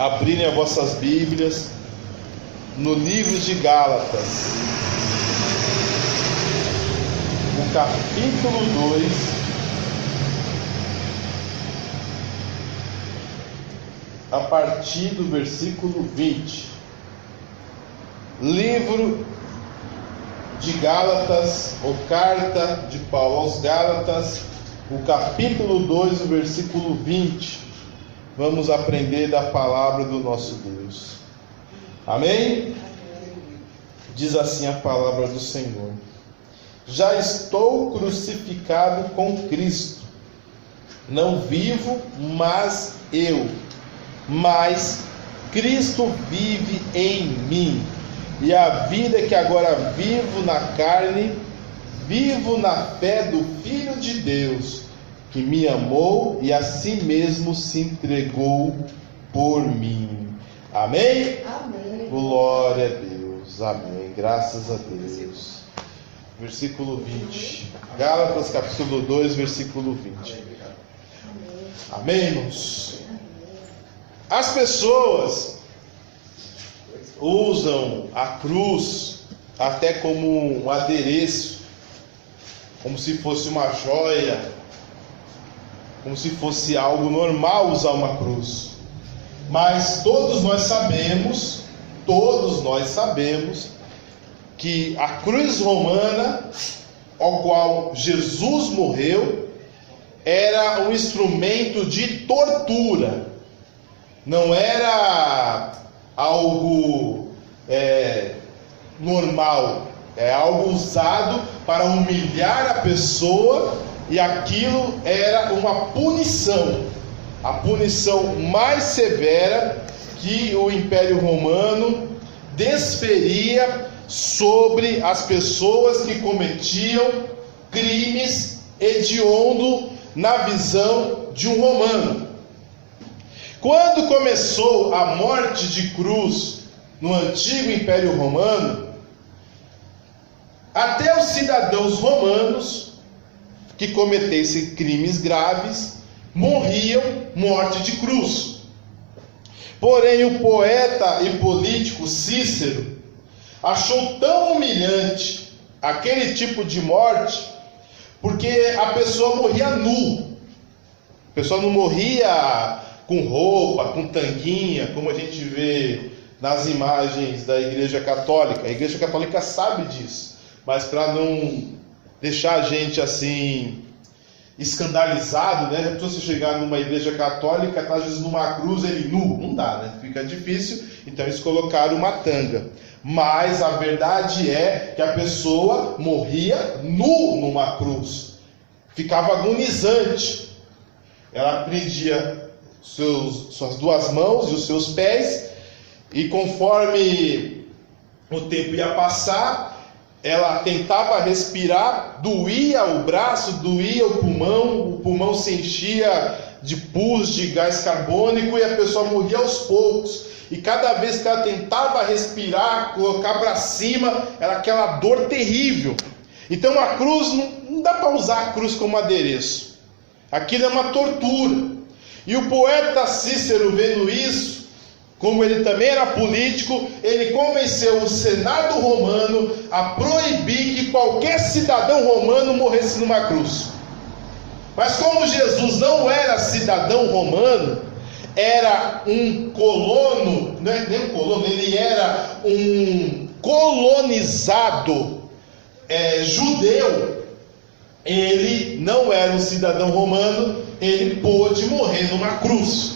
abrirem as vossas Bíblias no livro de Gálatas, o capítulo 2, a partir do versículo 20. Livro de Gálatas, ou carta de Paulo aos Gálatas, o capítulo 2, o versículo 20. Vamos aprender da palavra do nosso Deus. Amém? Diz assim a palavra do Senhor: já estou crucificado com Cristo, não vivo mais eu, mas Cristo vive em mim. E a vida que agora vivo na carne, vivo na fé do Filho de Deus, que me amou e a si mesmo se entregou por mim. Amém? Amém. Glória a Deus. Amém. Graças a Deus. Versículo 20. Gálatas capítulo 2, versículo 20. Amém, irmãos? As pessoas usam a cruz até como um adereço, como se fosse uma joia, como se fosse algo normal usar uma cruz. Mas todos nós sabemos que a cruz romana, ao qual Jesus morreu, era um instrumento de tortura. Não era algo normal, é algo usado para humilhar a pessoa, e aquilo era uma punição, a punição mais severa que o Império Romano desferia sobre as pessoas que cometiam crimes hediondos na visão de um romano. Quando começou a morte de cruz no antigo Império Romano, até os cidadãos romanos que cometessem crimes graves morriam morte de cruz. Porém, o poeta e político Cícero achou tão humilhante aquele tipo de morte, porque a pessoa morria nu. A pessoa não morria com roupa, com tanguinha, como a gente vê nas imagens da Igreja Católica. A Igreja Católica sabe disso, mas para não deixar a gente assim escandalizado, né? Se você chegar numa igreja católica, às vezes numa cruz ele nu, não dá, né? Fica difícil, então eles colocaram uma tanga. Mas a verdade é que a pessoa morria nu numa cruz, ficava agonizante. Ela prendia suas duas mãos e os seus pés, e conforme o tempo ia passar, ela tentava respirar, doía o braço, doía o pulmão se enchia de pus, de gás carbônico, e a pessoa morria aos poucos. E cada vez que ela tentava respirar, colocar para cima, era aquela dor terrível. Então a cruz, não dá para usar a cruz como adereço. Aquilo é uma tortura. E o poeta Cícero, vendo isso, como ele também era político, ele convenceu o Senado romano a proibir que qualquer cidadão romano morresse numa cruz. Mas como Jesus não era cidadão romano, era um colono, não é nem um colono, ele era um colonizado judeu. Ele não era um cidadão romano, ele pôde morrer numa cruz.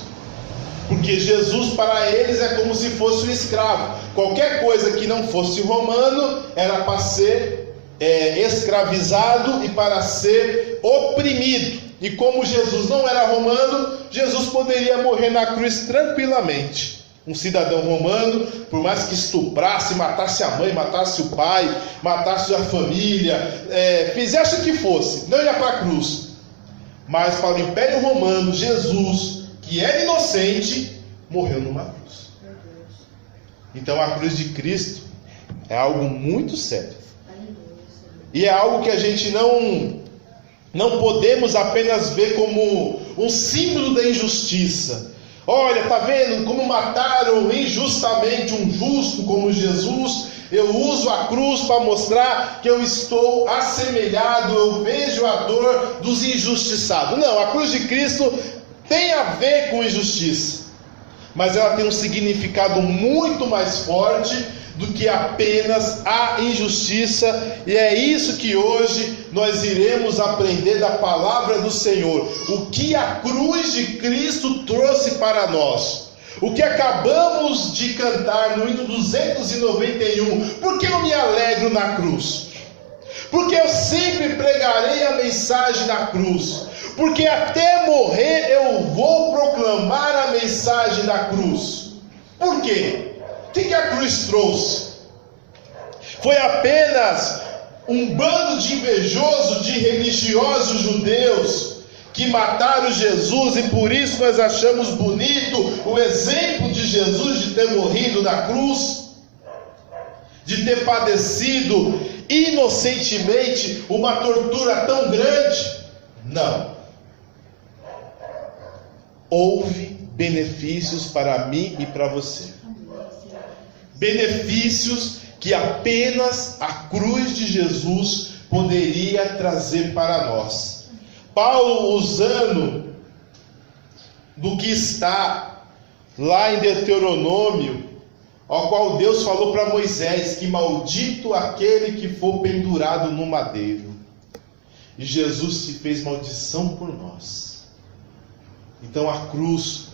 Porque Jesus para eles é como se fosse um escravo. Qualquer coisa que não fosse romano era para ser escravizado e para ser oprimido. E como Jesus não era romano, Jesus poderia morrer na cruz tranquilamente. Um cidadão romano, por mais que estuprasse, matasse a mãe, matasse o pai, matasse a família, fizesse o que fosse, não ia para a cruz. Mas para o Império Romano, Jesus, que era inocente, morreu numa cruz. Então a cruz de Cristo é algo muito sério. E é algo que a gente não podemos apenas ver como um símbolo da injustiça. Olha, tá vendo como mataram injustamente um justo como Jesus, eu uso a cruz para mostrar que eu estou assemelhado, eu vejo a dor dos injustiçados. Não, a cruz de Cristo tem a ver com injustiça, mas ela tem um significado muito mais forte do que apenas a injustiça, e é isso que hoje nós iremos aprender da palavra do Senhor, o que a cruz de Cristo trouxe para nós. O que acabamos de cantar no hino 291, porque eu me alegro na cruz, porque eu sempre pregarei a mensagem da cruz, porque até morrer eu vou proclamar a mensagem da cruz. Por quê? O que a cruz trouxe? Foi apenas um bando de invejosos, de religiosos judeus que mataram Jesus, e por isso nós achamos bonito o exemplo de Jesus de ter morrido na cruz, de ter padecido inocentemente uma tortura tão grande? Não. Houve benefícios para mim e para você. Benefícios que apenas a cruz de Jesus poderia trazer para nós. Paulo, usando do que está lá em Deuteronômio, ao qual Deus falou para Moisés, que maldito aquele que for pendurado no madeiro. E Jesus se fez maldição por nós. Então a cruz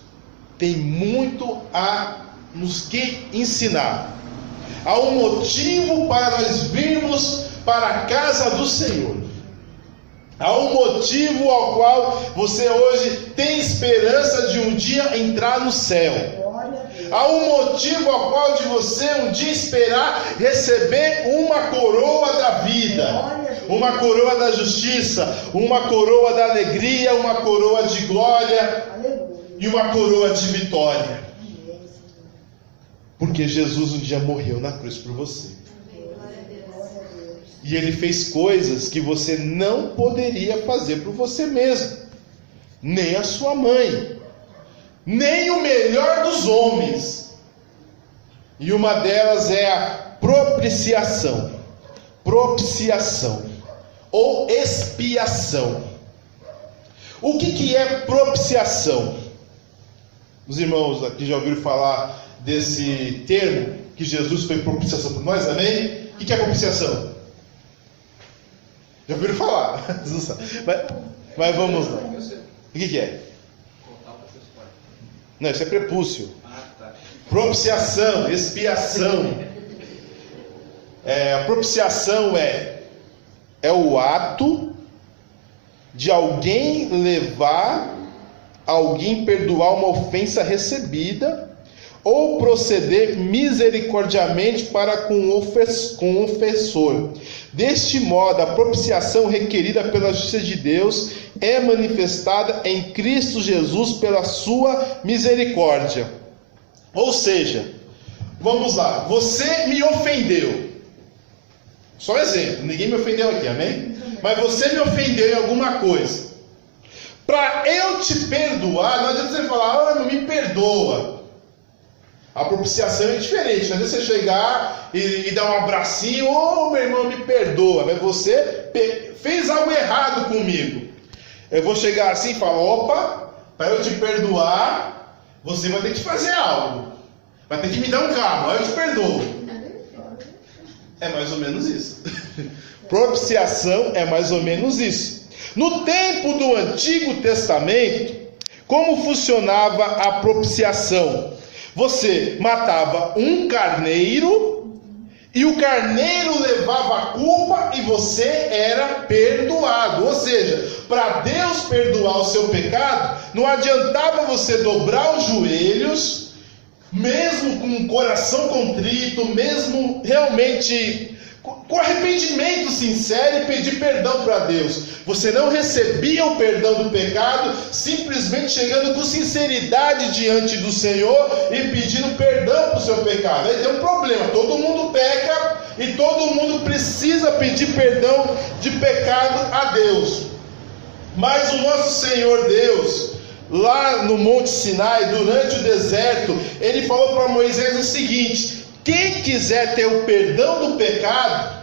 tem muito a nos que ensinar. Há um motivo para nós virmos para a casa do Senhor. Há um motivo ao qual você hoje tem esperança de um dia entrar no céu. Há um motivo ao qual de você um dia esperar receber uma coroa da vida, uma coroa da justiça, uma coroa da alegria, uma coroa de glória e uma coroa de vitória. Porque Jesus um dia morreu na cruz por você. E Ele fez coisas que você não poderia fazer por você mesmo, nem a sua mãe, nem o melhor dos homens. E uma delas é a propiciação. Propiciação ou expiação. O que é propiciação? Os irmãos aqui já ouviram falar desse termo, que Jesus foi propiciação por nós, amém? O que é propiciação? Já ouviram falar? Mas vamos lá. O que é? Não, isso é prepúcio. Propiciação, expiação. A propiciação é o ato de alguém perdoar uma ofensa recebida, ou proceder misericordiamente para com o ofensor. Deste modo, a propiciação requerida pela justiça de Deus é manifestada em Cristo Jesus pela sua misericórdia. Ou seja, vamos lá, você me ofendeu. Só um exemplo, ninguém me ofendeu aqui, amém? Mas você me ofendeu em alguma coisa. Para eu te perdoar, não adianta você falar, não me perdoa. A propiciação é diferente, não adianta você chegar e dar um abracinho, meu irmão, me perdoa, mas você fez algo errado comigo. Eu vou chegar assim e falar, opa, para eu te perdoar, você vai ter que fazer algo, vai ter que me dar um carro, aí eu te perdoo. É mais ou menos isso. Propiciação é mais ou menos isso. No tempo do Antigo Testamento, como funcionava a propiciação? Você matava um carneiro, e o carneiro levava a culpa e você era perdoado. Ou seja, para Deus perdoar o seu pecado, não adiantava você dobrar os joelhos, mesmo com o coração contrito, mesmo realmente com arrependimento sincero, e pedir perdão para Deus. Você não recebia o perdão do pecado simplesmente chegando com sinceridade diante do Senhor e pedindo perdão para o seu pecado. Aí tem um problema, todo mundo peca e todo mundo precisa pedir perdão de pecado a Deus. Mas o nosso Senhor Deus, lá no Monte Sinai, durante o deserto, ele falou para Moisés o seguinte: quem quiser ter o perdão do pecado,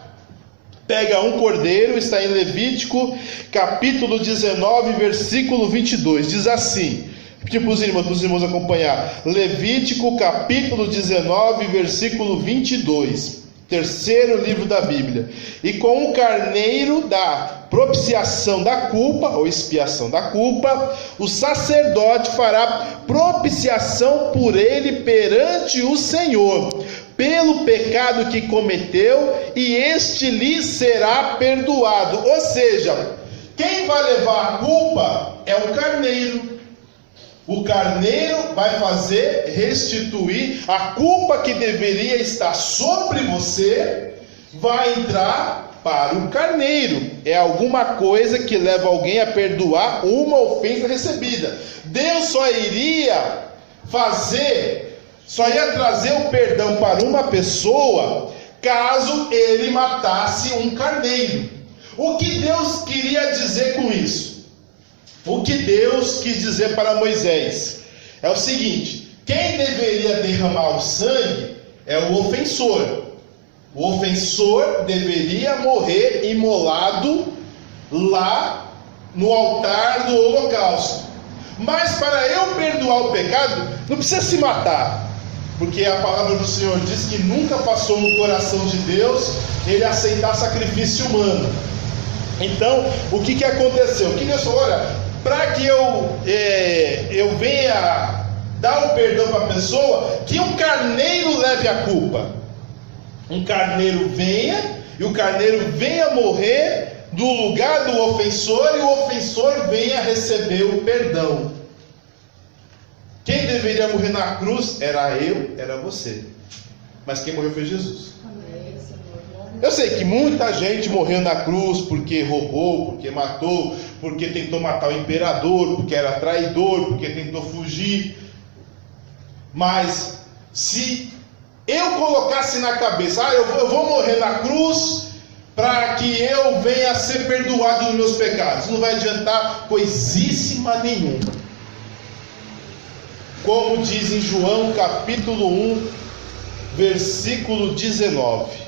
pega um cordeiro. Está em Levítico, capítulo 19, versículo 22. Diz assim, para os irmãos acompanhar. Levítico, capítulo 19, versículo 22. Terceiro livro da Bíblia. E com o carneiro da propiciação da culpa, ou expiação da culpa, o sacerdote fará propiciação por ele perante o Senhor, pelo pecado que cometeu, e este lhe será perdoado. Ou seja, quem vai levar a culpa é o carneiro. O carneiro vai fazer restituir a culpa que deveria estar sobre você, vai entrar para o carneiro. É alguma coisa que leva alguém a perdoar uma ofensa recebida. Deus só ia trazer o perdão para uma pessoa caso ele matasse um carneiro. O que Deus queria dizer com isso? O que Deus quis dizer para Moisés é o seguinte: quem deveria derramar o sangue é o ofensor. O ofensor deveria morrer imolado lá no altar do holocausto. Mas para eu perdoar o pecado, não precisa se matar, porque a palavra do Senhor diz que nunca passou no coração de Deus ele aceitar sacrifício humano. Então, o que aconteceu? O que Deus falou? Olha, para que eu venha dar o perdão para a pessoa, que um carneiro leve a culpa. Um carneiro venha, e o carneiro venha morrer do lugar do ofensor, e o ofensor venha receber o perdão. Quem deveria morrer na cruz era eu, era você. Mas quem morreu foi Jesus. Eu sei que muita gente morreu na cruz porque roubou, porque matou, porque tentou matar o imperador, porque era traidor, porque tentou fugir. Mas se eu colocasse na cabeça, eu vou morrer na cruz para que eu venha a ser perdoado dos meus pecados, não vai adiantar coisíssima nenhuma. Como diz em João capítulo 1, versículo 19.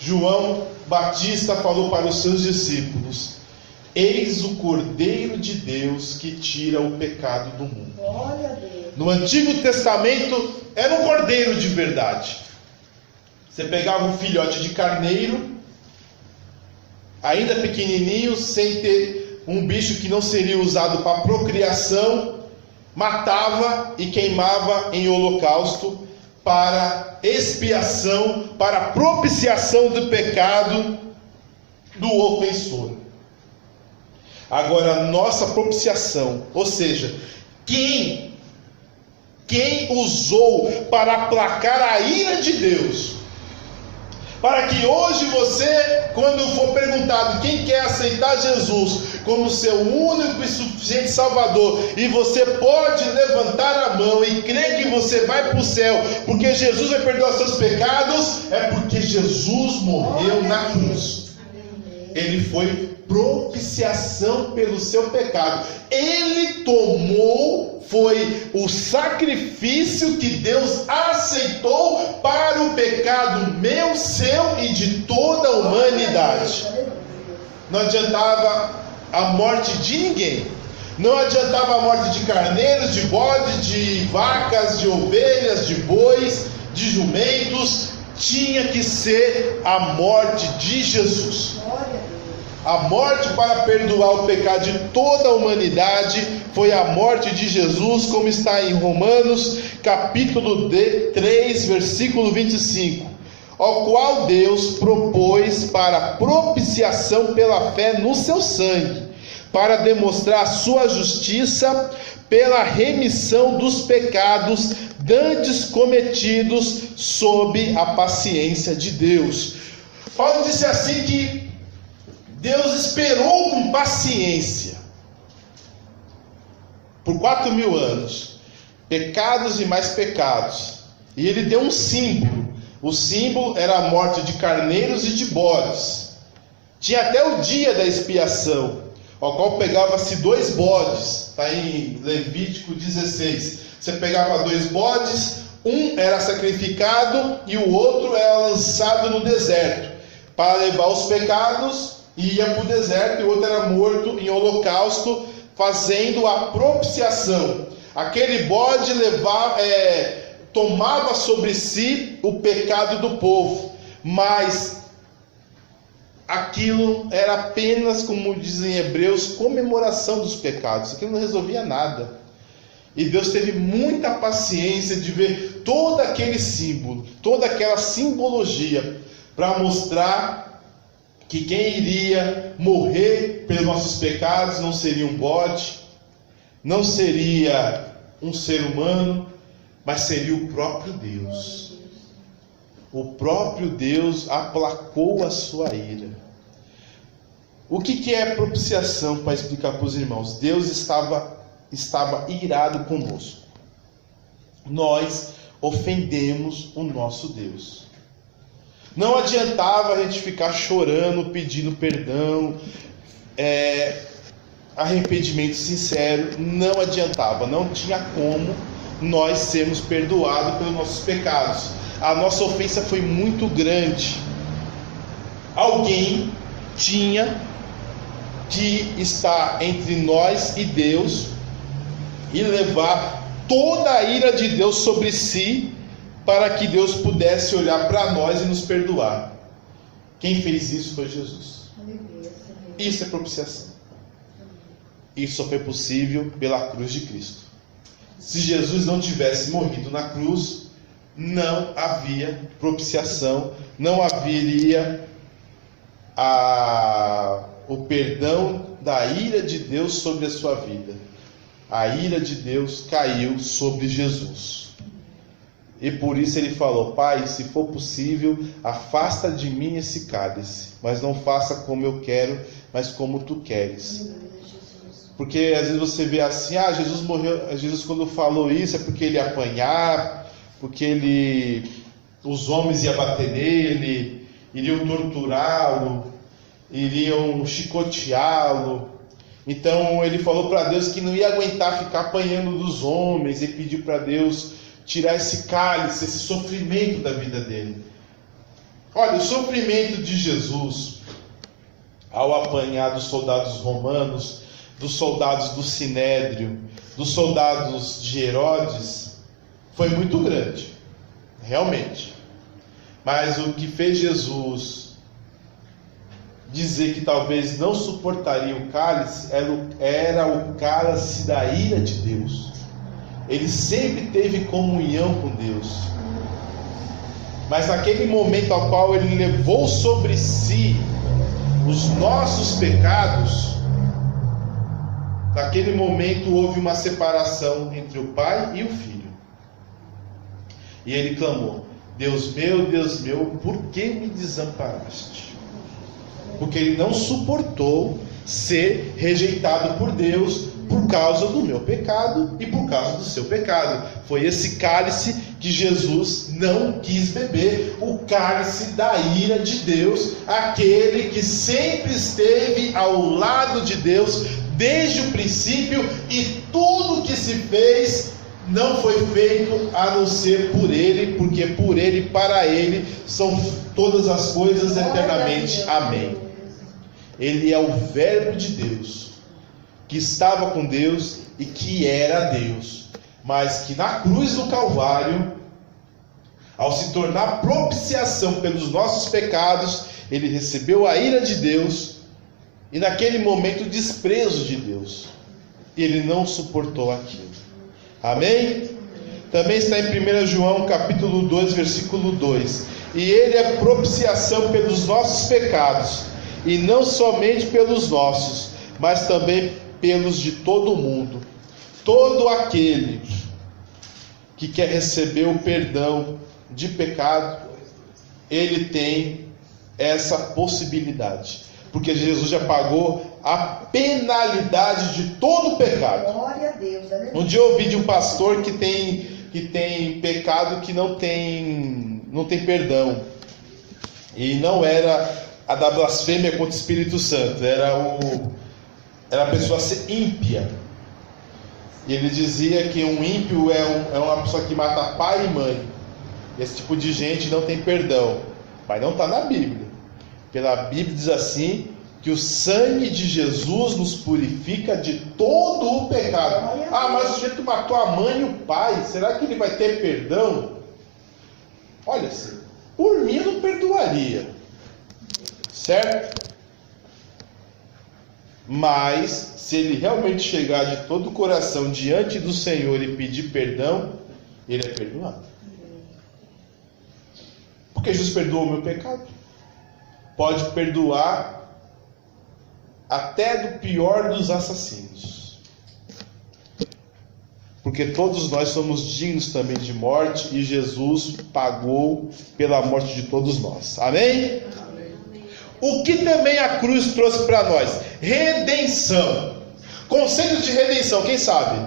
João Batista falou para os seus discípulos: eis o Cordeiro de Deus que tira o pecado do mundo. Glória a Deus. No Antigo Testamento era um cordeiro de verdade. Você pegava um filhote de carneiro, ainda pequenininho, sem ter um bicho que não seria usado para procriação, matava e queimava em holocausto para expiação, para propiciação do pecado do ofensor. Agora, nossa propiciação, ou seja, quem usou para aplacar a ira de Deus, para que hoje você, quando for perguntado quem quer aceitar Jesus como seu único e suficiente Salvador, e você pode levantar a mão e crer que você vai para o céu, porque Jesus vai perdoar seus pecados, é porque Jesus morreu na cruz. Ele foi propiciação pelo seu pecado. Ele tomou, foi o sacrifício que Deus aceitou para o pecado meu, seu e de toda a humanidade. Não adiantava a morte de ninguém. Não adiantava a morte de carneiros, de bodes, de vacas, de ovelhas, de bois, de jumentos. Tinha que ser a morte de Jesus. A morte para perdoar o pecado de toda a humanidade foi a morte de Jesus, como está em Romanos capítulo 3, versículo 25, ao qual Deus propôs para propiciação pela fé no seu sangue, para demonstrar a sua justiça pela remissão dos pecados dantes cometidos sob a paciência de Deus. Paulo disse assim que Deus esperou com paciência por 4.000 anos, pecados e mais pecados, e ele deu um símbolo. O símbolo era a morte de carneiros e de bodes. Tinha até o dia da expiação. ao qual pegava-se 2 bodes, está em Levítico 16. Você pegava 2 bodes, um era sacrificado e o outro era lançado no deserto, para levar os pecados, e ia para o deserto, e o outro era morto em holocausto, fazendo a propiciação. Aquele bode tomava sobre si o pecado do povo, mas aquilo era apenas, como dizem Hebreus, comemoração dos pecados. Aquilo não resolvia nada. E Deus teve muita paciência de ver todo aquele símbolo, toda aquela simbologia, para mostrar que quem iria morrer pelos nossos pecados não seria um bode, não seria um ser humano, mas seria o próprio Deus. O próprio Deus aplacou a sua ira. O que é propiciação, para explicar para os irmãos? Deus estava irado conosco. Nós ofendemos o nosso Deus. Não adiantava a gente ficar chorando, pedindo perdão, arrependimento sincero. Não adiantava, não tinha como nós sermos perdoados pelos nossos pecados. A nossa ofensa foi muito grande. Alguém tinha que estar entre nós e Deus e levar toda a ira de Deus sobre si, para que Deus pudesse olhar para nós e nos perdoar. Quem fez isso foi Jesus. Isso é propiciação. Isso só foi possível pela cruz de Cristo. Se Jesus não tivesse morrido na cruz, não havia propiciação, não haveria o perdão da ira de Deus sobre a sua vida. A ira de Deus caiu sobre Jesus. E por isso ele falou: Pai, se for possível, afasta de mim esse cálice, mas não faça como eu quero, mas como tu queres. Porque às vezes você vê assim: Jesus morreu. Jesus, quando falou isso, é porque ele ia apanhar, porque os homens iam bater nele, iriam torturá-lo, iriam chicoteá-lo. Então ele falou para Deus que não ia aguentar ficar apanhando dos homens, e pediu para Deus tirar esse cálice, esse sofrimento da vida dele. Olha, o sofrimento de Jesus ao apanhar dos soldados romanos, dos soldados do Sinédrio, dos soldados de Herodes, foi muito grande, realmente. Mas o que fez Jesus dizer que talvez não suportaria o cálice era o cálice da ira de Deus. Ele sempre teve comunhão com Deus, mas naquele momento ao qual ele levou sobre si os nossos pecados, naquele momento houve uma separação entre o Pai e o Filho. E ele clamou: Deus meu, por que me desamparaste? Porque ele não suportou ser rejeitado por Deus por causa do meu pecado e por causa do seu pecado. Foi esse cálice que Jesus não quis beber, o cálice da ira de Deus, aquele que sempre esteve ao lado de Deus desde o princípio, e tudo que se fez não foi feito a não ser por Ele, porque por Ele e para Ele são todas as coisas eternamente. Amém. Ele é o Verbo de Deus, que estava com Deus e que era Deus, mas que na cruz do Calvário, ao se tornar propiciação pelos nossos pecados, ele recebeu a ira de Deus e naquele momento o desprezo de Deus. Ele não suportou aquilo. Amém? Também está em 1 João capítulo 2, versículo 2. E ele é propiciação pelos nossos pecados, e não somente pelos nossos, mas também pelos de todo o mundo. Todo aquele que quer receber o perdão de pecado, ele tem essa possibilidade, porque Jesus já pagou a penalidade de todo o pecado. Glória a Deus. Um dia eu ouvi de um pastor que tem pecado que não tem perdão, e não era a da blasfêmia contra o Espírito Santo, era era a pessoa ser ímpia. E ele dizia que um ímpio é uma pessoa que mata pai e mãe. Esse tipo de gente não tem perdão. Mas não está na Bíblia. Pela Bíblia diz assim, que o sangue de Jesus nos purifica de todo o pecado. Ah, mas o sujeito matou a mãe e o pai, será que ele vai ter perdão? Olha, por mim eu não perdoaria, certo? Mas, se ele realmente chegar de todo o coração diante do Senhor e pedir perdão, ele é perdoado. Porque Jesus perdoou o meu pecado. Pode perdoar até do pior dos assassinos. Porque todos nós somos dignos também de morte e Jesus pagou pela morte de todos nós. Amém? Amém. O que também a cruz trouxe para nós? Redenção. Conceito de redenção, quem sabe?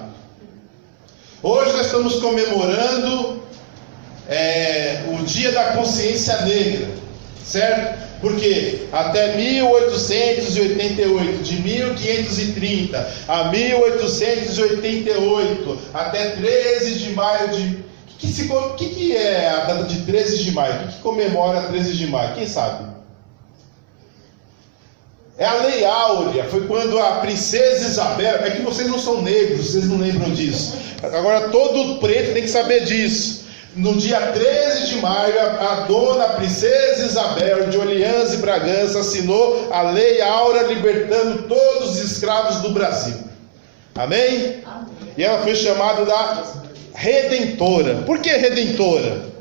Hoje nós estamos comemorando o Dia da Consciência Negra, certo? Porque até 1888, de 1530 a 1888, até 13 de maio de... O que é a data de 13 de maio? O que comemora 13 de maio? Quem sabe? É a Lei Áurea, foi quando a princesa Isabel... É que vocês não são negros, vocês não lembram disso. Agora todo preto tem que saber disso. No dia 13 de maio, a dona princesa Isabel de Orleans e Bragança assinou a Lei Áurea, libertando todos os escravos do Brasil. Amém? Amém. E ela foi chamada da Redentora. Por que Redentora?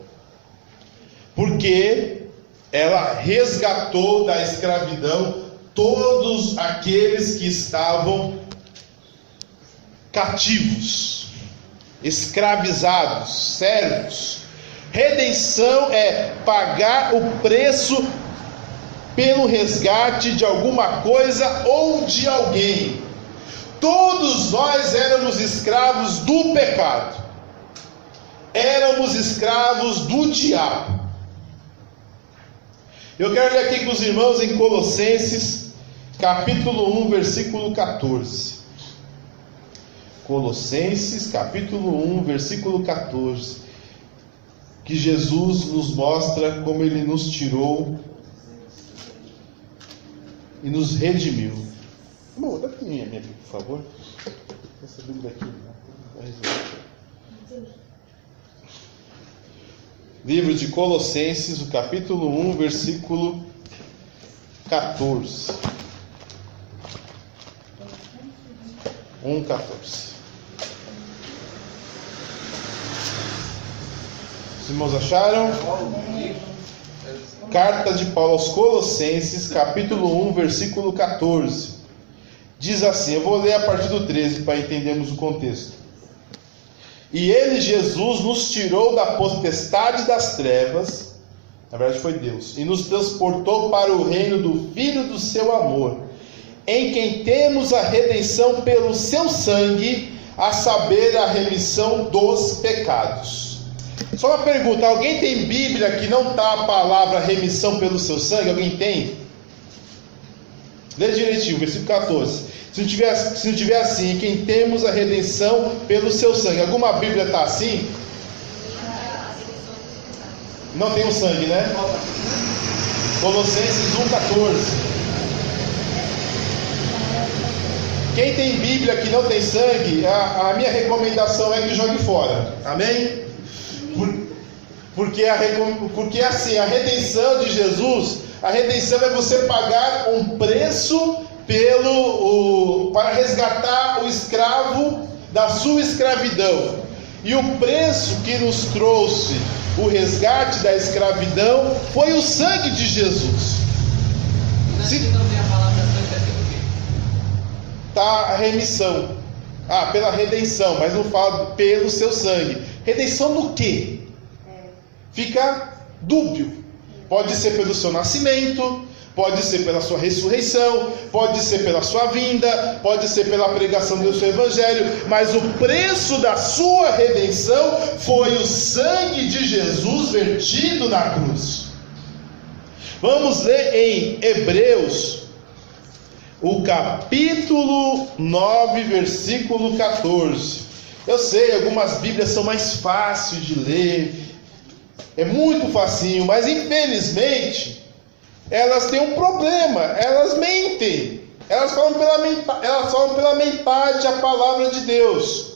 Porque ela resgatou da escravidão todos aqueles que estavam cativos, escravizados, servos. Redenção é pagar o preço pelo resgate de alguma coisa ou de alguém. Todos nós éramos escravos do pecado, éramos escravos do diabo. Eu quero ler aqui com os irmãos em Colossenses capítulo 1, versículo 14. Colossenses capítulo 1, versículo 14, que Jesus nos mostra como Ele nos tirou e nos redimiu. Amor, dá para minha Bíblia, por favor. Essa Bíblia aqui. Livro de Colossenses, o capítulo 1, versículo 14. 1:14. Os irmãos acharam? Carta de Paulo aos Colossenses, capítulo 1, versículo 14. Diz assim, eu vou ler a partir do 13 para entendermos o contexto. E Ele, Jesus, nos tirou da potestade das trevas, na verdade foi Deus, e nos transportou para o reino do Filho do seu amor, em quem temos a redenção pelo seu sangue, a saber, a remissão dos pecados. Só uma pergunta, alguém tem Bíblia que não está a palavra remissão pelo seu sangue? Alguém tem? Lê direitinho, versículo 14. Se não tiver assim, em quem temos a redenção pelo seu sangue. Alguma Bíblia está assim? Não tem o sangue, né? Colossenses 1,14. Quem tem Bíblia que não tem sangue, a minha recomendação é que jogue fora. Amém? Porque assim, a redenção de Jesus, a redenção é você pagar um preço para resgatar o escravo da sua escravidão. E o preço que nos trouxe o resgate da escravidão foi o sangue de Jesus. Tá a remissão. Pela redenção, mas não fala pelo seu sangue. Redenção do quê? Fica dúbio. Pode ser pelo seu nascimento, pode ser pela sua ressurreição, pode ser pela sua vinda, pode ser pela pregação do seu evangelho, mas o preço da sua redenção foi o sangue de Jesus vertido na cruz. Vamos ler em Hebreus, o capítulo 9, versículo 14. Eu sei, algumas Bíblias são mais fáceis de ler, é muito facinho, mas infelizmente elas têm um problema, elas mentem, elas falam pela metade a palavra de Deus,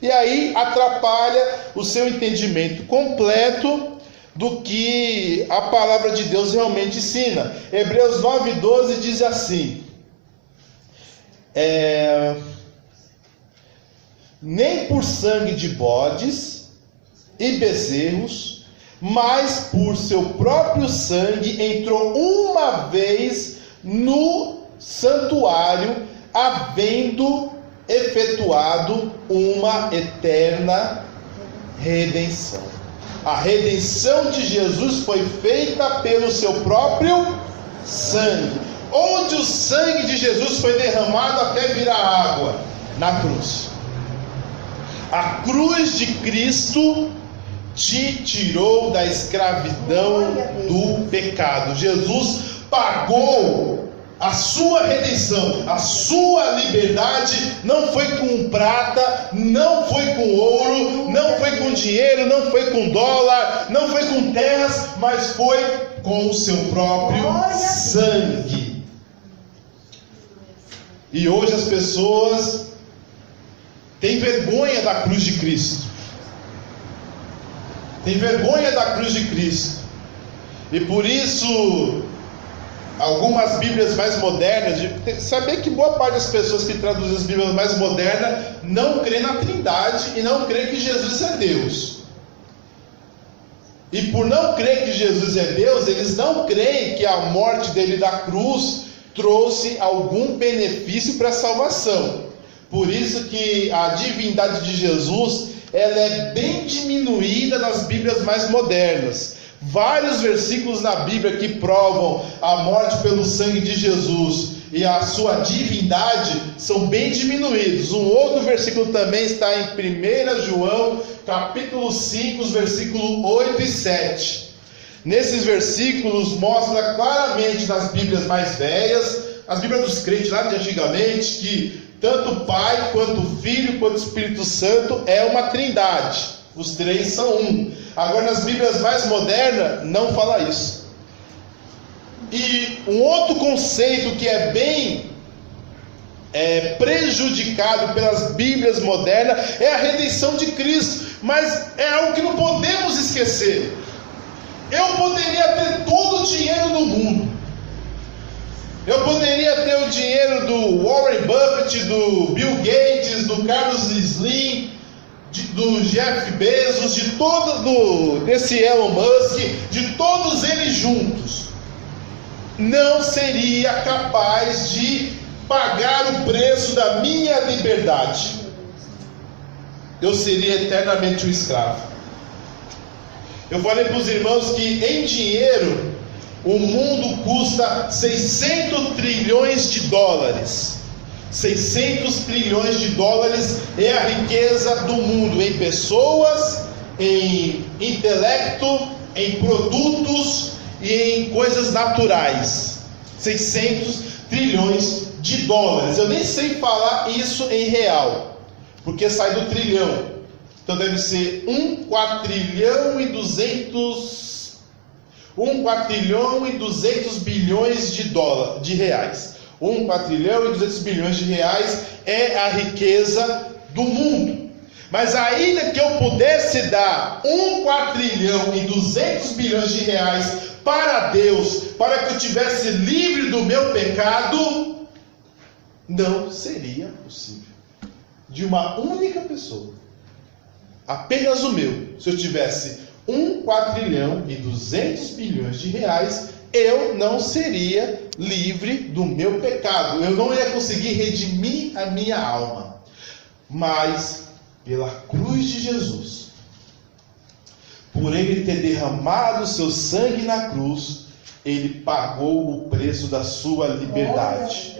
e aí atrapalha o seu entendimento completo do que a palavra de Deus realmente ensina. Hebreus 9:12 diz assim: nem por sangue de bodes e bezerros, mas por seu próprio sangue entrou uma vez no santuário, havendo efetuado uma eterna redenção. A redenção de Jesus foi feita pelo seu próprio sangue. Onde o sangue de Jesus foi derramado até virar água? Na cruz. A cruz de Cristo te tirou da escravidão do pecado. Jesus pagou a sua redenção, a sua liberdade. Não foi com prata, não foi com ouro, não foi com dinheiro, não foi com dólar, não foi com terras, mas foi com o seu próprio sangue. E hoje as pessoas têm vergonha da cruz de Cristo. Tem vergonha da cruz de Cristo. E por isso, algumas Bíblias mais modernas, saber que boa parte das pessoas que traduzem as Bíblias mais modernas não crê na Trindade e não crê que Jesus é Deus. E por não crer que Jesus é Deus, eles não creem que a morte dele da cruz trouxe algum benefício para a salvação. Por isso que a divindade de Jesus, ela é bem diminuída nas Bíblias mais modernas. Vários versículos na Bíblia que provam a morte pelo sangue de Jesus e a sua divindade são bem diminuídos. Um outro versículo também está em 1 João, capítulo 5, versículos 8 e 7. Nesses versículos mostra claramente nas Bíblias mais velhas, as Bíblias dos crentes lá de antigamente, que tanto o Pai, quanto o Filho, quanto o Espírito Santo é uma trindade. Os três são um. Agora nas Bíblias mais modernas não fala isso. E um outro conceito que é bem prejudicado pelas Bíblias modernas é a redenção de Cristo. Mas é algo que não podemos esquecer. Eu poderia ter todo o dinheiro do mundo. Eu poderia ter o dinheiro do Warren Buffett, do Bill Gates, do Carlos Slim, do Jeff Bezos, desse Elon Musk, de todos eles juntos. Não seria capaz de pagar o preço da minha liberdade. Eu seria eternamente um escravo. Eu falei para os irmãos que em dinheiro o mundo custa 600 trilhões de dólares. 600 trilhões de dólares é a riqueza do mundo em pessoas, em intelecto, em produtos e em coisas naturais. 600 trilhões de dólares. Eu nem sei falar isso em real, porque sai do trilhão. Então deve ser 1 quatrilhão e 200 bilhões de reais. 1 quatrilhão e 200 bilhões de reais é a riqueza do mundo. Mas ainda que eu pudesse dar 1 quatrilhão e 200 bilhões de reais para Deus, para que eu tivesse livre do meu pecado, não seria possível. De uma única pessoa. Apenas o meu. Se eu tivesse 1 quatrilhão e 200 bilhões de reais, eu não seria livre do meu pecado. Eu não ia conseguir redimir a minha alma. Mas, pela cruz de Jesus, por ele ter derramado o seu sangue na cruz, ele pagou o preço da sua liberdade.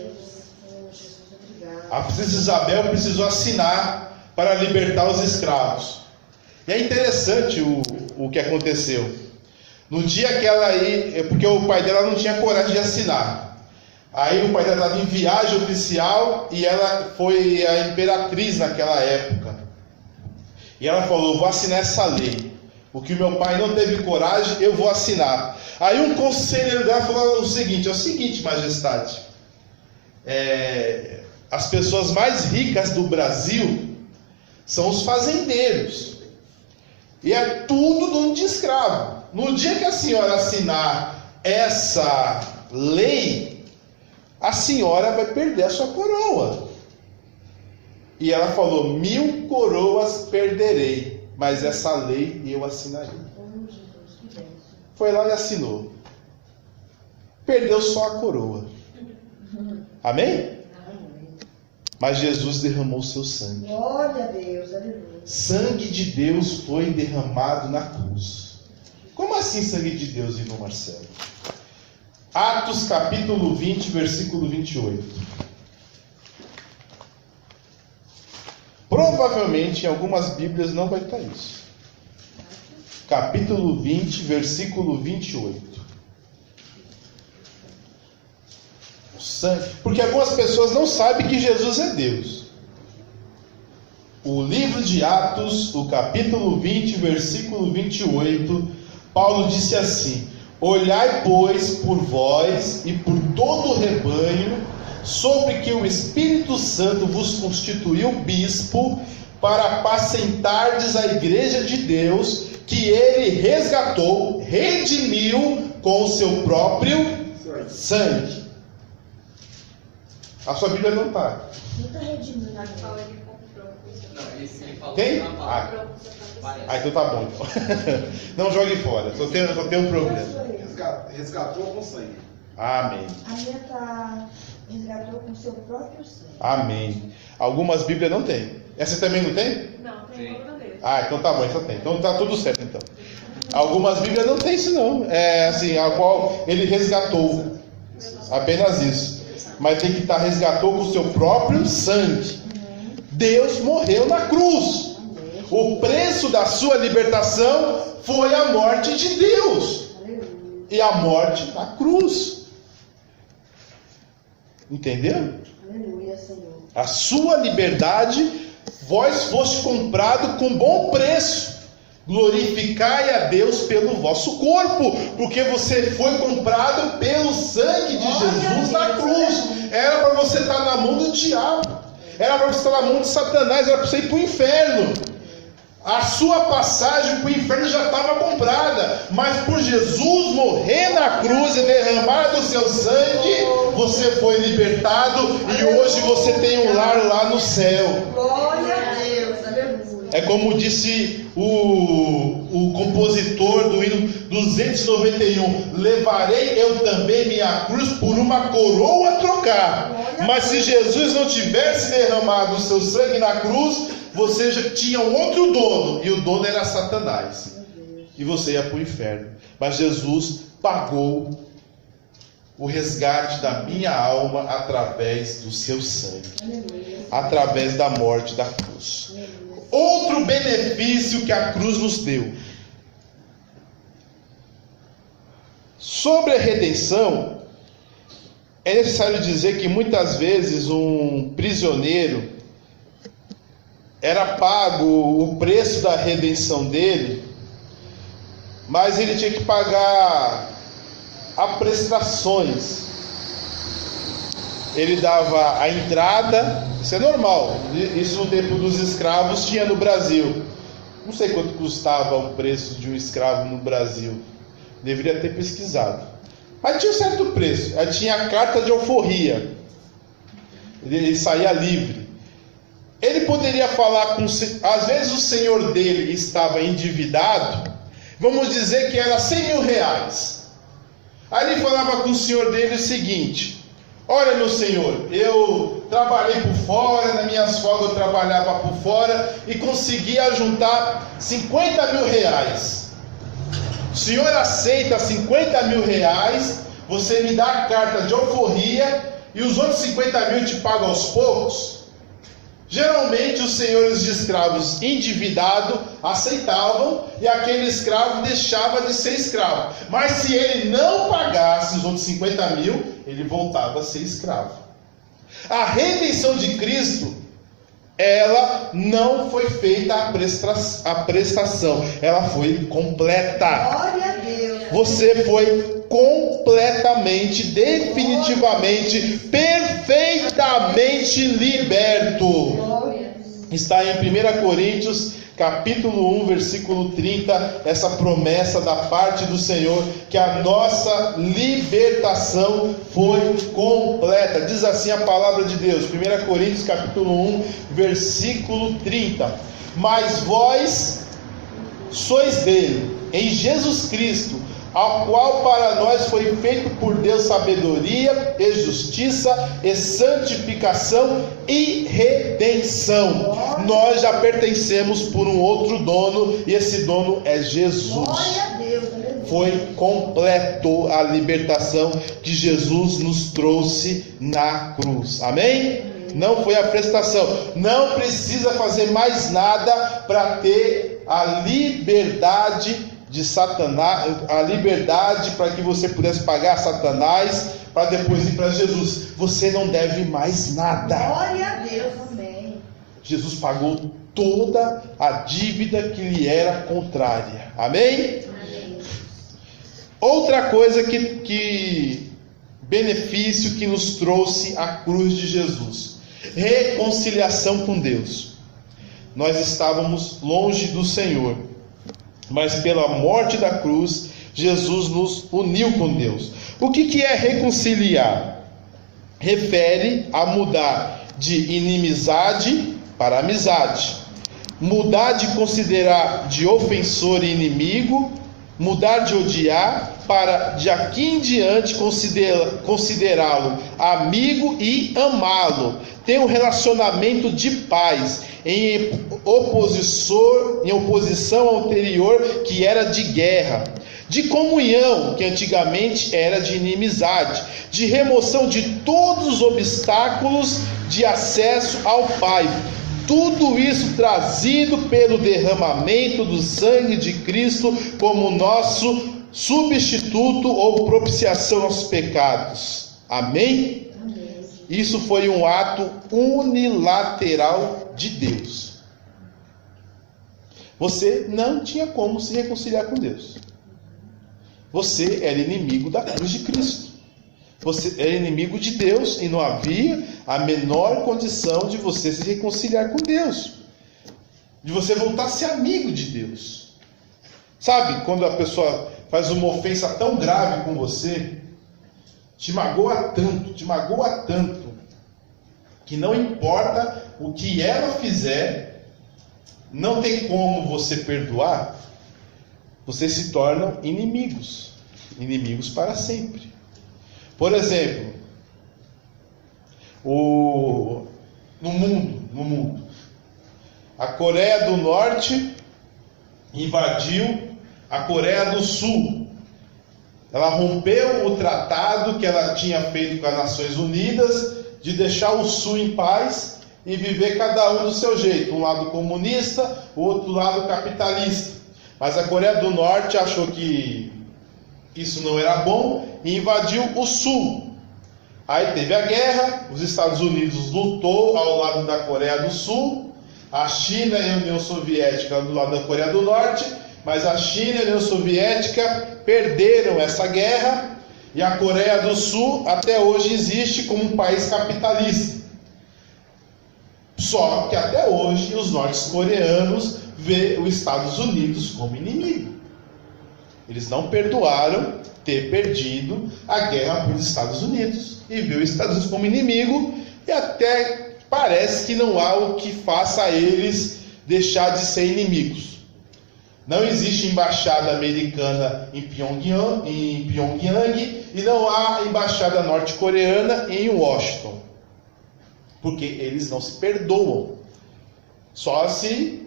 A princesa Isabel precisou assinar para libertar os escravos. E é interessante o que aconteceu. No dia que ela ia, porque o pai dela não tinha coragem de assinar. Aí o pai dela estava em viagem oficial e ela foi a imperatriz naquela época. E ela falou: vou assinar essa lei. O que o meu pai não teve coragem, eu vou assinar. Aí um conselheiro dela falou o seguinte: é o seguinte, majestade, as pessoas mais ricas do Brasil são os fazendeiros. E é tudo dono de escravo. No dia que a senhora assinar essa lei, a senhora vai perder a sua coroa. E ela falou: 1000 coroas perderei, mas essa lei eu assinarei. Foi lá e assinou. Perdeu só a coroa. Amém? Mas Jesus derramou seu sangue. Glória a Deus, aleluia. Sangue de Deus foi derramado na cruz. Como assim sangue de Deus, irmão Marcelo? Atos capítulo 20, versículo 28. Provavelmente em algumas Bíblias não vai estar isso. Capítulo 20, versículo 28. O sangue, porque algumas pessoas não sabem que Jesus é Deus. O livro de Atos, o capítulo 20, versículo 28, Paulo disse assim: olhai, pois, por vós e por todo o rebanho, sobre que o Espírito Santo vos constituiu bispo, para apacentardes a igreja de Deus, que ele resgatou, redimiu com o seu próprio sangue. A sua Bíblia não está. Não está redimindo nada. Quem? Então tá bom. Não jogue fora, só tem um problema. Resgatou com sangue. Amém. A minha está resgatou com seu próprio sangue. Amém. Algumas Bíblias não tem. Essa também não tem? Não, tem verdadeiro. Então tá bom, essa tem. Então tá tudo certo então. Algumas Bíblias não tem isso não. É assim, a qual ele resgatou. Apenas isso. Mas tem que estar resgatou com o seu próprio sangue. Deus morreu na cruz. O preço da sua libertação foi a morte de Deus. E a morte na cruz. Entendeu? Aleluia, Senhor. A sua liberdade, vós foste comprado com bom preço. Glorificai a Deus pelo vosso corpo, porque você foi comprado pelo sangue de Jesus na cruz. Era para você estar na mão do diabo, era para você estar na mão de Satanás, era para você ir para o inferno. A sua passagem para o inferno já estava comprada, mas por Jesus morrer na cruz e derramar do seu sangue, você foi libertado e hoje você tem um lar lá no céu. Glória a Deus, aleluia. É como disse o compositor do hino 291: levarei eu também minha cruz por uma coroa a trocar. Mas se Jesus não tivesse derramado o seu sangue na cruz, você já tinha um outro dono, e o dono era Satanás, e você ia para o inferno. Mas Jesus pagou o resgate da minha alma através do seu sangue, através da morte da cruz. Outro benefício que a cruz nos deu. Sobre a redenção, é necessário dizer que muitas vezes um prisioneiro era pago o preço da redenção dele, mas ele tinha que pagar a prestações. Ele dava a entrada, isso é normal, isso no tempo dos escravos tinha no Brasil. Não sei quanto custava o preço de um escravo no Brasil, deveria ter pesquisado, mas tinha um certo preço. Aí tinha a carta de alforria, ele saía livre. Ele poderia falar com, às vezes o senhor dele estava endividado, vamos dizer que era 100 mil reais. Aí ele falava com o senhor dele o seguinte: olha, meu senhor, eu trabalhei por fora, nas minhas folgas eu trabalhava por fora e conseguia juntar 50 mil reais. O senhor aceita 50 mil reais, você me dá a carta de alforria e os outros 50 mil eu te pago aos poucos? Geralmente os senhores de escravos endividados aceitavam e aquele escravo deixava de ser escravo. Mas se ele não pagasse os outros 50 mil, ele voltava a ser escravo. A redenção de Cristo, ela não foi feita a prestação, ela foi completa. Glória a Deus. Você foi completamente, definitivamente, perfeitamente liberto. Glória. Está em 1 Coríntios, capítulo 1, versículo 30, essa promessa da parte do Senhor, que a nossa libertação foi completa. Diz assim a palavra de Deus, 1 Coríntios, capítulo 1, versículo 30. Mas vós sois dele, em Jesus Cristo, ao qual para nós foi feito por Deus sabedoria e justiça e santificação e redenção. Nós já pertencemos por um outro dono, e esse dono é Jesus. Glória a Deus. Aleluia. Foi completo a libertação que Jesus nos trouxe na cruz. Amém? Não foi a prestação. Não precisa fazer mais nada para ter a liberdade de Satanás, a liberdade para que você pudesse pagar Satanás, para depois ir para Jesus. Você não deve mais nada. Glória a Deus. Amém. Jesus pagou toda a dívida que lhe era contrária. Amém? Amém. Outra coisa benefício que nos trouxe a cruz de Jesus: reconciliação com Deus. Nós estávamos longe do Senhor, mas pela morte da cruz, Jesus nos uniu com Deus. O que é reconciliar? Refere a mudar de inimizade para amizade, mudar de considerar de ofensor e inimigo, mudar de odiar para de aqui em diante considerá-lo amigo e amá-lo, ter um relacionamento de paz, em oposição ao anterior, que era de guerra, de comunhão, que antigamente era de inimizade, de remoção de todos os obstáculos de acesso ao Pai. Tudo isso trazido pelo derramamento do sangue de Cristo como nosso substituto ou propiciação aos pecados. Amém? Amém. Isso foi um ato unilateral de Deus. Você não tinha como se reconciliar com Deus. Você era inimigo da cruz de Cristo. Você era inimigo de Deus e não havia a menor condição de você se reconciliar com Deus, de você voltar a ser amigo de Deus. Sabe, quando a pessoa faz uma ofensa tão grave com você, te magoa tanto, que não importa o que ela fizer, não tem como você perdoar, vocês se tornam inimigos para sempre. Por exemplo, no mundo, a Coreia do Norte invadiu a Coreia do Sul. Ela rompeu o tratado que ela tinha feito com as Nações Unidas de deixar o Sul em paz e viver cada um do seu jeito, um lado comunista, o outro lado capitalista. Mas a Coreia do Norte achou que isso não era bom e invadiu o Sul. Aí teve a guerra, os Estados Unidos lutou ao lado da Coreia do Sul, a China e a União Soviética do lado da Coreia do Norte, mas a China e a União Soviética perderam essa guerra e a Coreia do Sul até hoje existe como um país capitalista. Só que até hoje os norte-coreanos veem os Estados Unidos como inimigo. Eles não perdoaram ter perdido a guerra para os Estados Unidos e vê os Estados Unidos como inimigo, e até parece que não há o que faça eles deixar de ser inimigos. Não existe embaixada americana em Pyongyang e não há embaixada norte-coreana em Washington, porque eles não se perdoam. Só se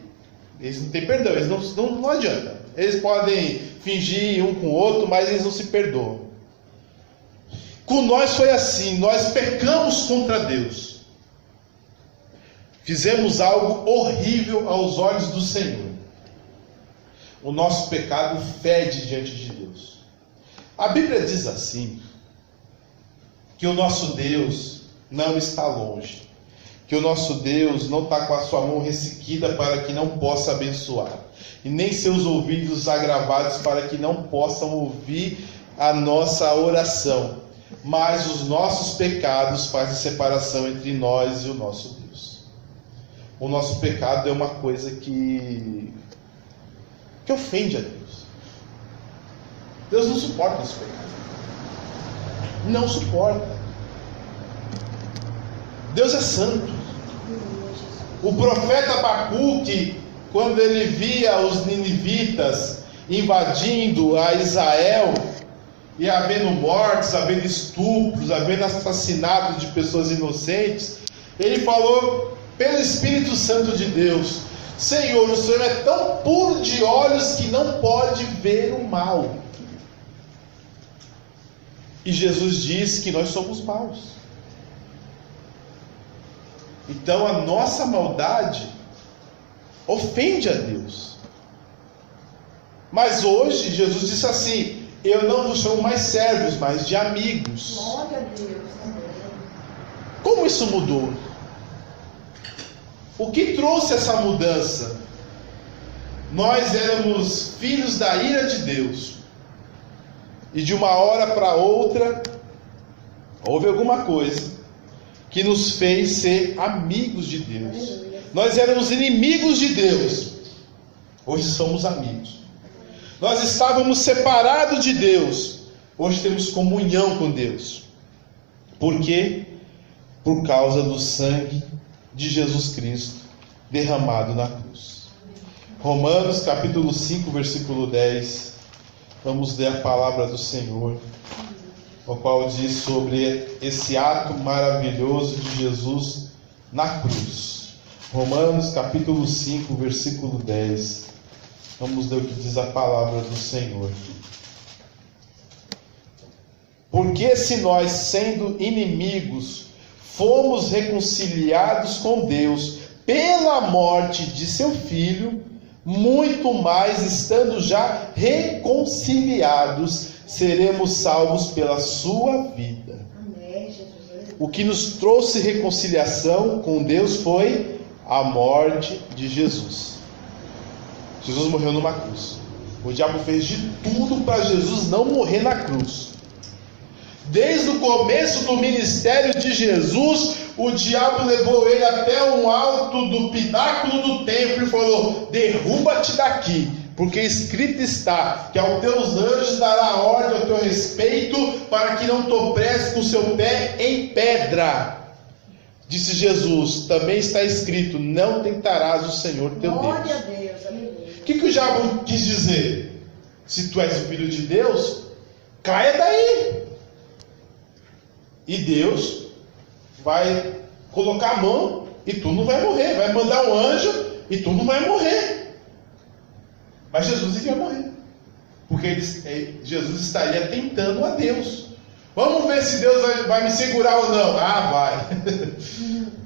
eles não têm perdão, eles não adianta. Eles podem fingir um com o outro, mas eles não se perdoam. Com nós foi assim, nós pecamos contra Deus. fizemos algo horrível aos olhos do Senhor. O nosso pecado fede diante de Deus. A Bíblia diz assim, que o nosso Deus não está longe, que o nosso Deus não está com a sua mão ressequida para que não possa abençoar, e nem seus ouvidos agravados para que não possam ouvir a nossa oração, mas os nossos pecados fazem separação entre nós e o nosso Deus. O nosso pecado é uma coisa que ofende a Deus. Deus não suporta esse pecado. Não suporta. Deus é santo. O profeta Abacuque, quando ele via os ninivitas invadindo a Israel, e havendo mortes, havendo estupros, havendo assassinatos de pessoas inocentes, ele falou pelo Espírito Santo de Deus: Senhor, o Senhor é tão puro de olhos que não pode ver o mal. E Jesus diz que nós somos maus. Então a nossa maldade ofende a Deus. Mas hoje Jesus disse assim: eu não vos chamo mais servos, mas de amigos. Glória a Deus. Como isso mudou? O que trouxe essa mudança? Nós éramos filhos da ira de Deus, e de uma hora para outra houve alguma coisa que nos fez ser amigos de Deus. Nós éramos inimigos de Deus, hoje somos amigos. Nós estávamos separados de Deus, hoje temos comunhão com Deus. Por quê? Por causa do sangue de Jesus Cristo derramado na cruz. Romanos capítulo 5, versículo 10. Vamos ler a palavra do Senhor, o qual diz sobre esse ato maravilhoso de Jesus na cruz. Romanos capítulo 5, versículo 10. Vamos ler o que diz a palavra do Senhor. Porque se nós, sendo inimigos, fomos reconciliados com Deus pela morte de seu Filho, muito mais, estando já reconciliados, seremos salvos pela sua vida. Amém, Jesus. O que nos trouxe reconciliação com Deus foi a morte de Jesus. Jesus morreu numa cruz. O diabo fez de tudo para Jesus não morrer na cruz. Desde o começo do ministério de Jesus, o diabo levou ele até um alto do pináculo do templo e falou: derruba-te daqui, porque escrito está que aos teus anjos dará ordem ao teu respeito, para que não tropeces com o seu pé em pedra. Disse Jesus: também está escrito: não tentarás o Senhor teu Deus. Glória a Deus, aleluia. O que o diabo quis dizer? Se tu és o filho de Deus, caia daí. E Deus vai colocar a mão e tu não vai morrer. Vai mandar um anjo e tu não vai morrer. Mas Jesus iria morrer, porque Jesus estaria tentando a Deus. Vamos ver se Deus vai me segurar ou não. Ah, vai.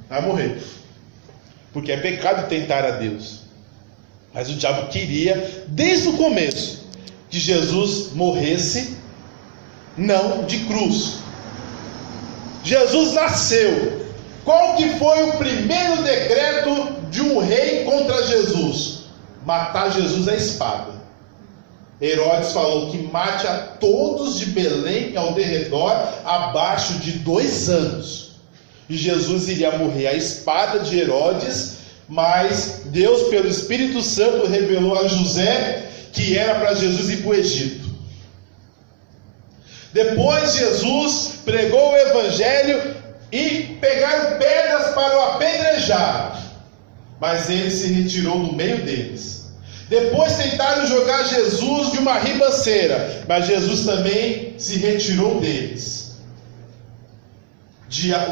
Vai morrer. Porque é pecado tentar a Deus. Mas o diabo queria, desde o começo, que Jesus morresse, não de cruz. Jesus nasceu. Qual que foi o primeiro decreto de um rei contra Jesus? Matar Jesus à espada. Herodes falou que mate a todos de Belém ao derredor abaixo de 2 anos. E Jesus iria morrer à espada de Herodes, mas Deus, pelo Espírito Santo, revelou a José que era para Jesus ir para o Egito. Depois Jesus pregou o Evangelho e pegaram pedras para o apedrejar, mas ele se retirou do meio deles. Depois tentaram jogar Jesus de uma ribanceira, mas Jesus também se retirou deles.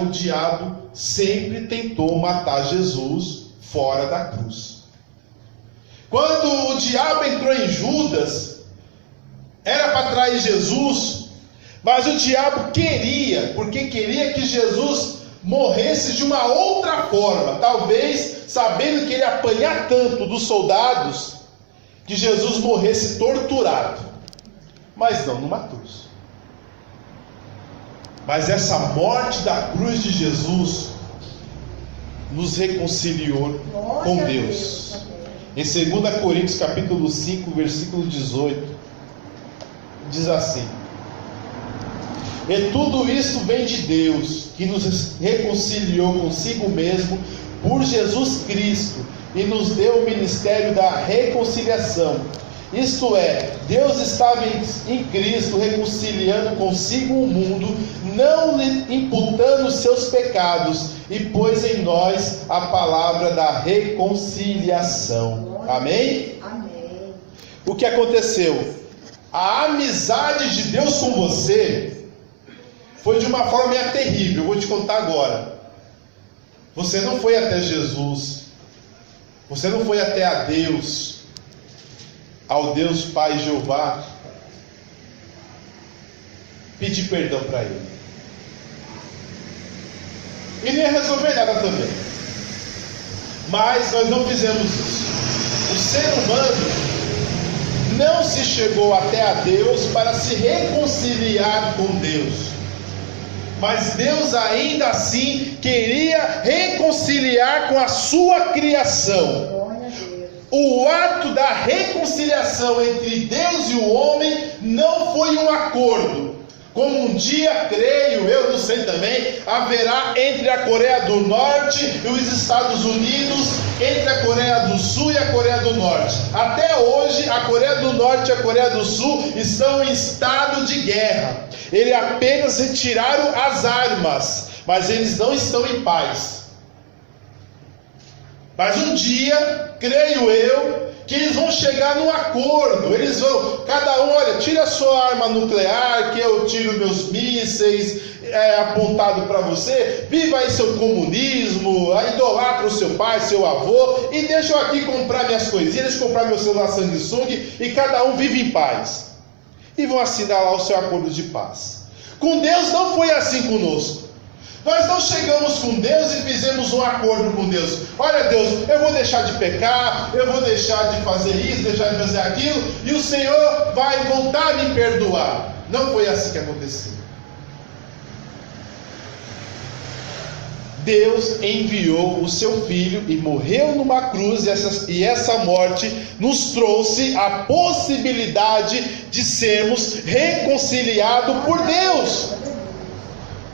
O diabo sempre tentou matar Jesus fora da cruz. Quando o diabo entrou em Judas, era para trair Jesus, mas o diabo queria, porque queria que Jesus morresse de uma outra forma, talvez sabendo que ele ia apanhar tanto dos soldados, que Jesus morresse torturado, mas não numa cruz. Mas essa morte da cruz de Jesus nos reconciliou com Deus. Em 2 Coríntios capítulo 5, versículo 18, diz assim: e tudo isso vem de Deus, que nos reconciliou consigo mesmo por Jesus Cristo e nos deu o ministério da reconciliação. Isto é, Deus estava em Cristo reconciliando consigo o mundo, não lhe imputando os seus pecados, e pôs em nós a palavra da reconciliação. Amém? Amém. O que aconteceu? A amizade de Deus com você foi de uma forma terrível. Eu vou te contar agora. Você não foi até Jesus, você não foi até a Deus, ao Deus Pai Jeová, pedir perdão para Ele, e nem resolver nada também. Mas nós não fizemos isso. O ser humano não se chegou até a Deus para se reconciliar com Deus, mas Deus ainda assim queria reconciliar com a sua criação. O ato da reconciliação entre Deus e o homem não foi um acordo, como um dia, creio, eu não sei também, haverá entre a Coreia do Norte e os Estados Unidos, entre a Coreia do Sul e a Coreia do Norte. Até hoje, a Coreia do Norte e a Coreia do Sul estão em estado de guerra. Eles apenas retiraram as armas, mas eles não estão em paz. Mas um dia, creio eu, que eles vão chegar num acordo. Eles vão, cada um, olha, tira a sua arma nuclear, que eu tiro meus mísseis apontado para você, viva aí seu comunismo, idolatra o seu pai, seu avô, e deixa eu aqui comprar minhas coisinhas, comprar meu celular Samsung, e cada um vive em paz. E vão assinar lá o seu acordo de paz. Com Deus não foi assim conosco. Nós não chegamos com Deus e fizemos um acordo com Deus. Olha, Deus, eu vou deixar de pecar, eu vou deixar de fazer isso, deixar de fazer aquilo, e o Senhor vai voltar a me perdoar. Não foi assim que aconteceu. Deus enviou o seu Filho e morreu numa cruz, e essa morte nos trouxe a possibilidade de sermos reconciliados por Deus.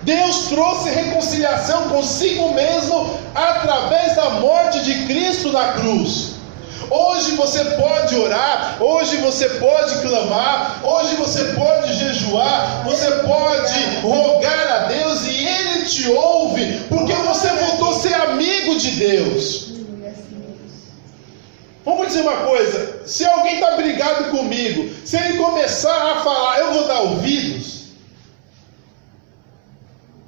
Deus trouxe reconciliação consigo mesmo através da morte de Cristo na cruz. Hoje você pode orar, hoje você pode clamar, hoje você pode jejuar, você pode rogar a Deus e Ele te ouve, porque você voltou a ser amigo de Deus. Vamos dizer uma coisa, se alguém está brigado comigo, se ele começar a falar, eu vou dar ouvidos.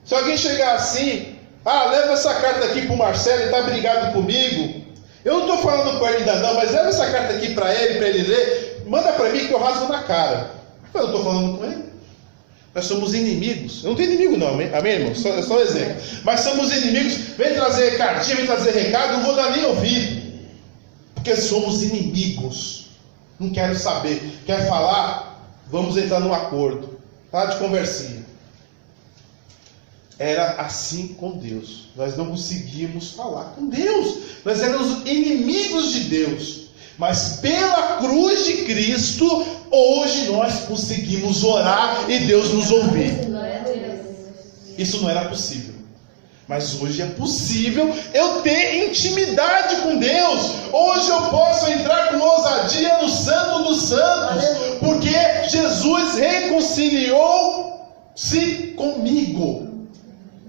Se alguém chegar assim, leva essa carta aqui para o Marcelo, ele está brigado comigo. Eu não estou falando com ele ainda não, mas leva essa carta aqui para ele ler. Manda para mim que eu rasgo na cara. Eu não estou falando com ele. Nós somos inimigos. Eu não tenho inimigo não, amém, irmão? É só um exemplo. Mas somos inimigos. Vem trazer cartinha, vem trazer recado, não vou dar nem ouvido. Porque somos inimigos. Não quero saber. Quer falar? Vamos entrar num acordo. Tá de conversinha. Era assim com Deus. Nós não conseguíamos falar com Deus. Nós éramos inimigos de Deus. Mas pela cruz de Cristo, hoje nós conseguimos orar e Deus nos ouvir. Isso não era possível. Mas hoje é possível eu ter intimidade com Deus. Hoje eu posso entrar com ousadia no Santo dos Santos. Porque Jesus reconciliou-se comigo.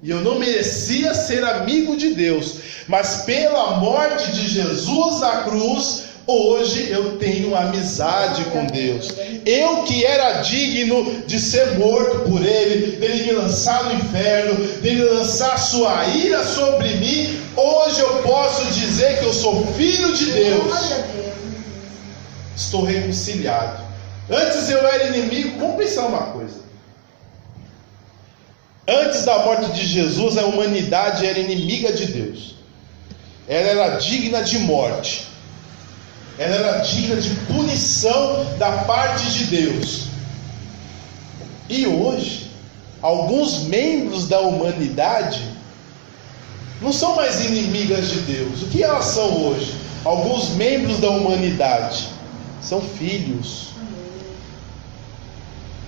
E eu não merecia ser amigo de Deus, mas pela morte de Jesus na cruz, hoje eu tenho amizade com Deus. Eu que era digno de ser morto por Ele, dele me lançar no inferno, dele lançar sua ira sobre mim, hoje eu posso dizer que eu sou filho de Deus. Estou reconciliado. Antes eu era inimigo. Vamos pensar uma coisa. Antes da morte de Jesus, a humanidade era inimiga de Deus. Ela era digna de morte. Ela era digna de punição da parte de Deus. E hoje, alguns membros da humanidade não são mais inimigas de Deus. O que elas são hoje? Alguns membros da humanidade são filhos.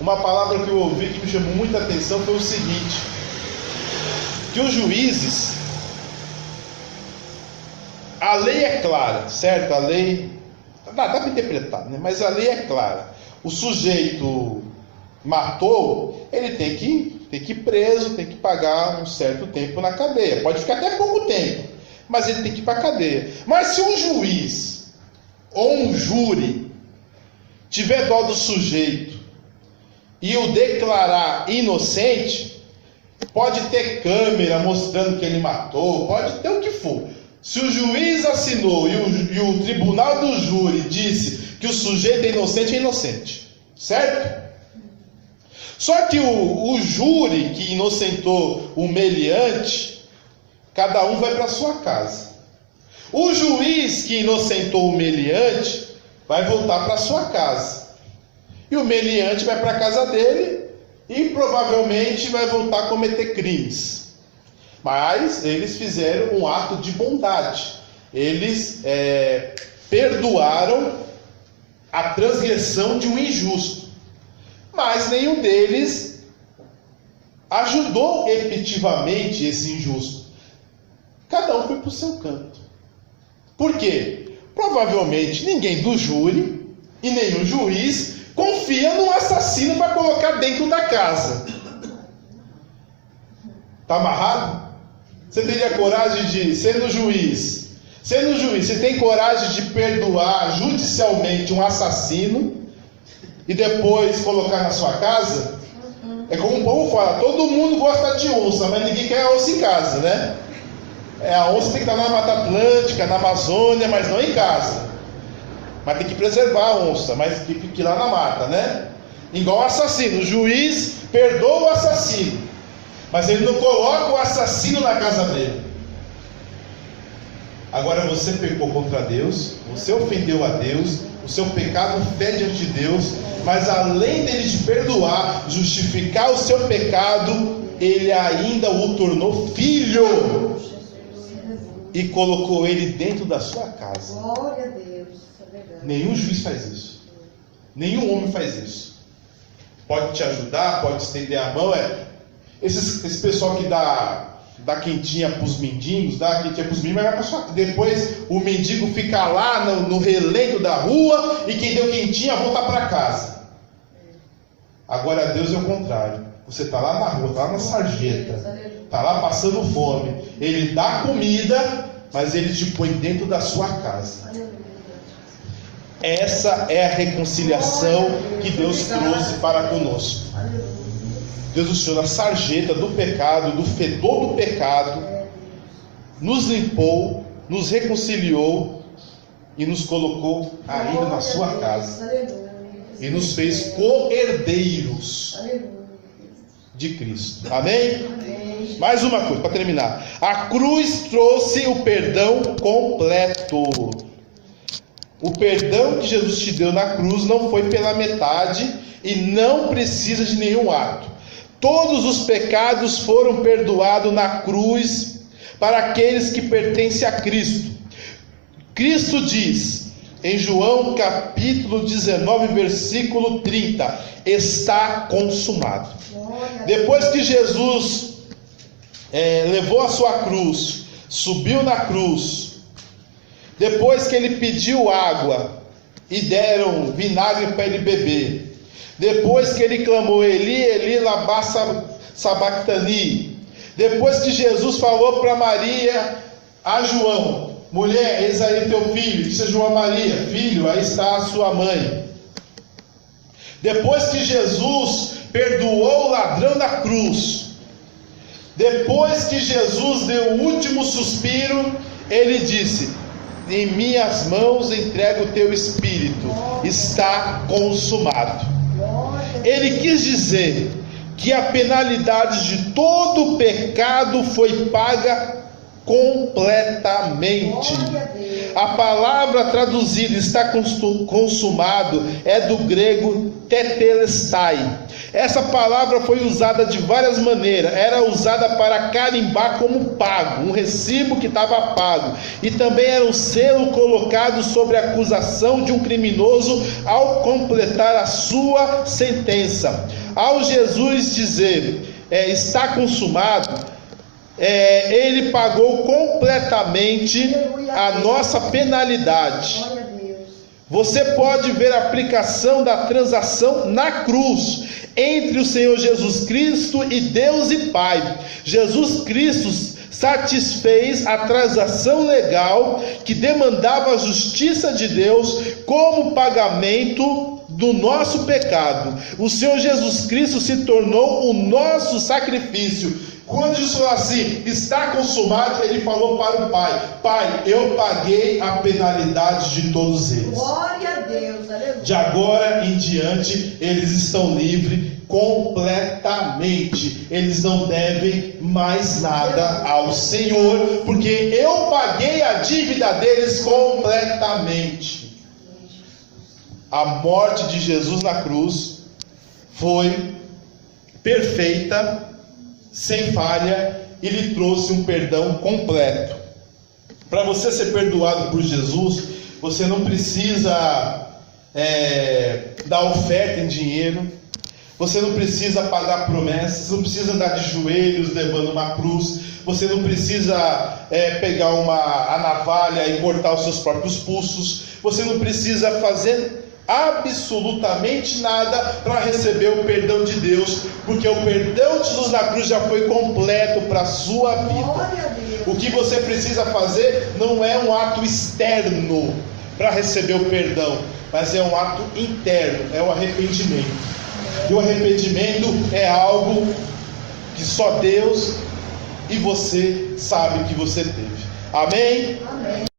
Uma palavra que eu ouvi que me chamou muita atenção foi o seguinte: que os juízes, a lei é clara, certo? A lei dá para interpretar, né? Mas a lei é clara. O sujeito matou, ele tem que ir preso, tem que pagar um certo tempo na cadeia. Pode ficar até pouco tempo, mas ele tem que ir para a cadeia. Mas se um juiz ou um júri tiver dó do sujeito e o declarar inocente, pode ter câmera mostrando que ele matou, pode ter o que for. Se o juiz assinou e o tribunal do júri disse que o sujeito é inocente, certo? Só que o júri que inocentou o meliante, cada um vai para sua casa. O juiz que inocentou o meliante vai voltar para sua casa. E o meliante vai para a casa dele e provavelmente vai voltar a cometer crimes. Mas eles fizeram um ato de bondade. Eles perdoaram a transgressão de um injusto. Mas nenhum deles ajudou efetivamente esse injusto. Cada um foi para o seu canto. Por quê? Provavelmente ninguém do júri e nenhum juiz confia num assassino para colocar dentro da casa. Está amarrado? Você teria coragem de, sendo juiz, você tem coragem de perdoar judicialmente um assassino e depois colocar na sua casa? É como o povo fala, todo mundo gosta de onça, mas ninguém quer onça em casa, né? A onça tem que estar na Mata Atlântica, na Amazônia, mas não em casa. Mas tem que preservar a onça, mas que fique lá na mata, né? Igual o assassino, o juiz perdoa o assassino, mas ele não coloca o assassino na casa dele. Agora você pecou contra Deus, você ofendeu a Deus, o seu pecado fede diante de Deus, mas além dele te perdoar, justificar o seu pecado, ele ainda o tornou filho e colocou ele dentro da sua casa. Glória a Deus, é verdade. Nenhum juiz faz isso. Nenhum homem faz isso. Pode te ajudar, pode estender a mão. Esse pessoal que dá quentinha para os mendigos, dá quentinha para os mendigos, mas vai para sua casa. Depois o mendigo fica lá no relento da rua e quem deu quentinha volta para casa. Agora Deus é o contrário. Você está lá na rua, está lá na sarjeta, está lá passando fome. Ele dá comida, mas ele te põe dentro da sua casa. Essa é a reconciliação que Deus trouxe para conosco. Deus nos tirou da sarjeta do pecado, do fedor do pecado, nos limpou, nos reconciliou e nos colocou ainda na sua casa. E nos fez co-herdeiros de Cristo. Amém? Mais uma coisa para terminar. A cruz trouxe o perdão completo. O perdão que Jesus te deu na cruz não foi pela metade e não precisa de nenhum ato. Todos os pecados foram perdoados na cruz para aqueles que pertencem a Cristo. Cristo diz em João capítulo 19, versículo 30, está consumado. Depois que Jesus levou a sua cruz, subiu na cruz, depois que ele pediu água e deram vinagre para ele beber, depois que ele clamou Eli, Eli, lama sabachthani, depois que Jesus falou para Maria, a João, mulher, eis aí teu filho, disse João a Maria, filho, aí está a sua mãe. Depois que Jesus perdoou o ladrão da cruz, depois que Jesus deu o último suspiro, ele disse: em minhas mãos entrego o teu espírito, está consumado. Ele quis dizer que a penalidade de todo pecado foi paga completamente. Glória a Deus. A palavra traduzida está consumado é do grego tetelestai. Essa palavra foi usada de várias maneiras. Era usada para carimbar como pago, um recibo que estava pago, e também era um selo colocado sobre a acusação de um criminoso ao completar a sua sentença. Ao Jesus dizer está consumado, ele pagou completamente a nossa penalidade. Glória a Deus. Você pode ver a aplicação da transação na cruz entre o Senhor Jesus Cristo e Deus e Pai. Jesus Cristo satisfez a transação legal que demandava a justiça de Deus como pagamento do nosso pecado. O Senhor Jesus Cristo se tornou o nosso sacrifício. Quando Jesus falou assim, está consumado, ele falou para o Pai: Pai, eu paguei a penalidade de todos eles. Glória a Deus. Aleluia. De agora em diante, eles estão livres completamente. Eles não devem mais nada ao Senhor, porque eu paguei a dívida deles completamente. A morte de Jesus na cruz foi perfeita, sem falha, e lhe trouxe um perdão completo. Para você ser perdoado por Jesus, você não precisa dar oferta em dinheiro, você não precisa pagar promessas, você não precisa andar de joelhos levando uma cruz, você não precisa pegar a navalha e cortar os seus próprios pulsos, você não precisa fazer absolutamente nada para receber o perdão de Deus, porque o perdão de Jesus na cruz já foi completo para a sua vida. Glória a Deus. O que você precisa fazer não é um ato externo para receber o perdão, mas é um ato interno, é o arrependimento. E o arrependimento é algo que só Deus e você sabe que você teve. Amém? Amém.